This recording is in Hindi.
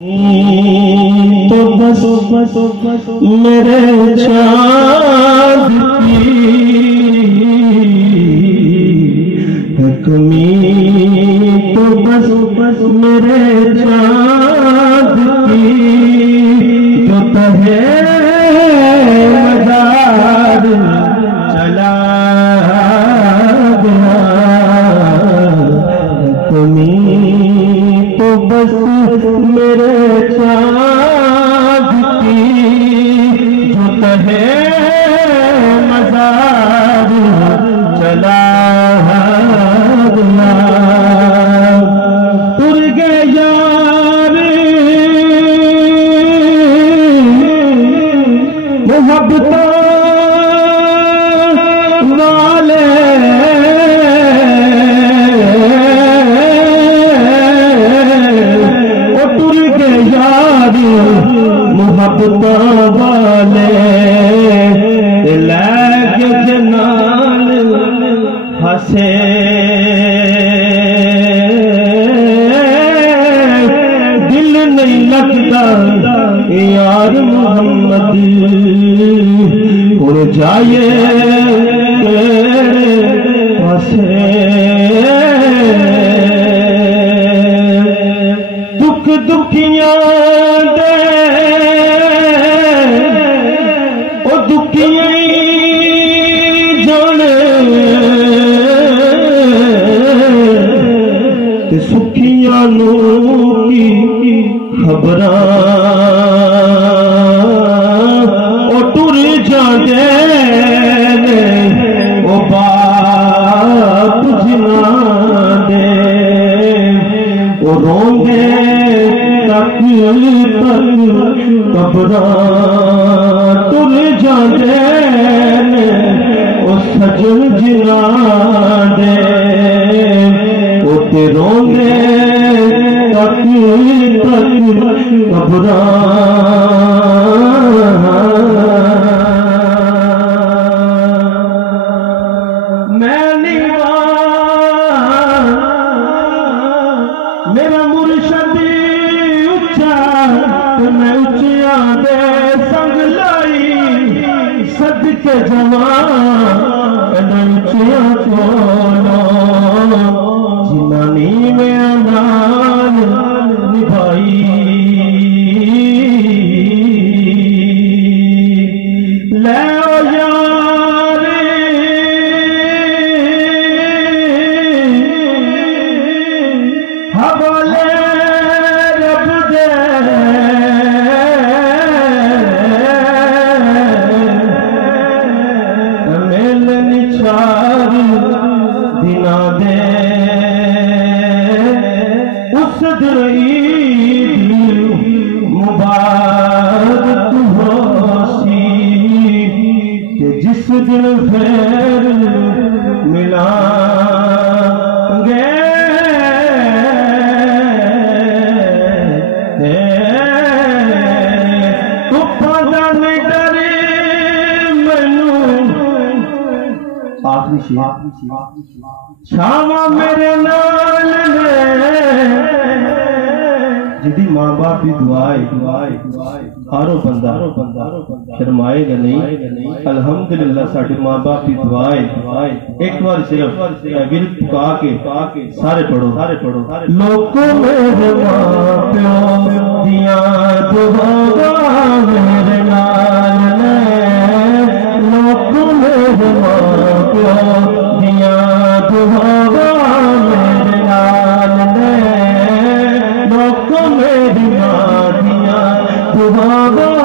तो बस मेरे चाँद की कमी, तो बस मेरे चाँद की जो तहे मदार चला गया। कमी तो बस मेरे चाँद की जो तहे मज़ार चला गया। तुर गए यार मोहब्बत वाले, मोहब्बत वाले लैके जनाल हसे, दिल नहीं लगता यार मोहम्मद उड़ जाए हसे। दुख दुखियां सुखियां की खबरां ओ टुर जांदे ने ओ बाप जिना दे ओ रोंदे तक खबरां टुर जांदे ने ओ सजन जिना दे ते रोंदे तक खबरां। मैं नीवा मेरा मुर्शद उच्चा ते मैं उच्चिया दे संग लाई सदके जवान उच्चिया कोलो जिनानी में अनान निभाई। ले ओ यार हवाले रब दे मेल निछार दिना दे ईद मुबारक होसी कि जिस दिन फिर मिलांगे। तुफां दा नहीं डरे मैनू आखिरी शेर छावा मेरे नाल जिदी मां बाप की दुआए हारो बंदा शर्माएगा नहीं। अल्हम्दुलिल्लाह साडे मां बाप की दुआए एक बार सिर्फ गिर पुका के सारे पढ़ो। लोको मेरे मां प्यो दिया दुआवां मेरे नाल ने, लोको मेरे मां प्यो दिया दुआवां मेरे नाल ने, लोको मेरी मां दिया दुआवां